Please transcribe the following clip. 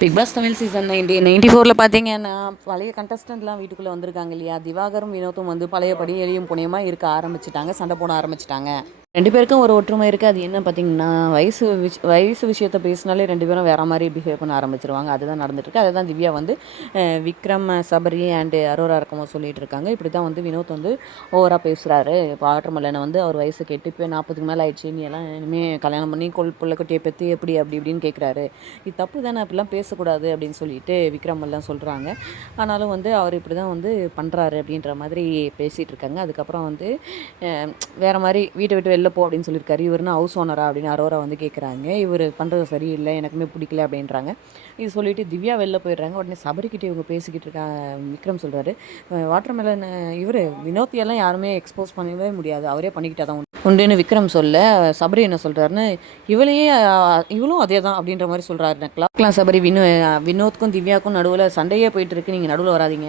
Big pass Tamil season 94ல் பார்த்தீங்கன்னா பழைய கண்டஸ்டன்ட்லாம் வீட்டுக்குள்ளே வந்திருக்காங்க இல்லையா? திவாகரும் வினோத்தும் வந்து பழையபடி எளியும் புனியமா இருக்க ஆரம்பிச்சிட்டாங்க, சண்டை போட ஆரம்பிச்சிட்டாங்க. 2 பேருக்கும் ஒரு ஒற்றுமை இருக்குது. அது என்ன பார்த்தீங்கன்னா, வயசு விஷயத்த பேசினாலே 2 பேரும் வேற மாதிரி பிஹேவ் பண்ண ஆரம்பிச்சிருவாங்க. அதுதான் நடந்துட்டுருக்கு. அதை தான் திவ்யா வந்து விக்ரம், சபரி அண்டு அரோரா இருக்கும்போது சொல்லிட்டு இருக்காங்க. இப்படி தான் வந்து வினோத் வந்து ஓவராக பேசுகிறாரு. இப்போ வாட்டர்மெலனை வந்து அவர் வயசு கேட்டு இப்போ 40க்கு மேலே ஆயிடுச்சு, நீ எல்லாம் இனிமேல் கல்யாணம் பண்ணி புள்ள குட்டியை பெற்று எப்படி அப்படி இப்படின்னு கேட்குறாரு. இது தப்பு தானே, அப்படிலாம் பேசக்கூடாது அப்படின்னு சொல்லிட்டு விக்ரம் எல்லாம் சொல்கிறாங்க. ஆனாலும் வந்து அவர் இப்படி தான் வந்து பண்ணுறாரு அப்படின்ற மாதிரி பேசிகிட்டு இருக்காங்க. அதுக்கப்புறம் வந்து வேறு மாதிரி வீட்டை விட்டு வெளில போ அப்படின்னு சொல்லியிருக்காரு. இவருன்னா ஹவுஸ் ஓனரா அப்படின்னு அரோரா வந்து கேட்குறாங்க. இவர் பண்ணுறது சரியில்லை, எனக்குமே பிடிக்கல அப்படின்றாங்க. இது சொல்லிவிட்டு திவ்யா வெளில போயிடுறாங்க. உடனே சபரிக்கிட்டே இவங்க பேசிக்கிட்டு இருக்காங்க. விக்ரம் சொல்கிறாரு, வாட்டர்மெலன் இவர் வினோத்தியெல்லாம் யாருமே எக்ஸ்போஸ் பண்ணவே முடியாது, அவரே பண்ணிக்கிட்டா தான் உண்டுன்னு விக்ரம் சொல்ல, சபரி என்ன சொல்கிறாருன்னு இவளும் அதே தான் அப்படின்ற மாதிரி சொல்கிறாரு. நக்கலாம் சபரி வினோத்க்கும் திவ்யாவுக்கும் நடுவில் சண்டையே போயிட்டு இருக்கு, நீங்கள் நடுவில் வராதிங்க.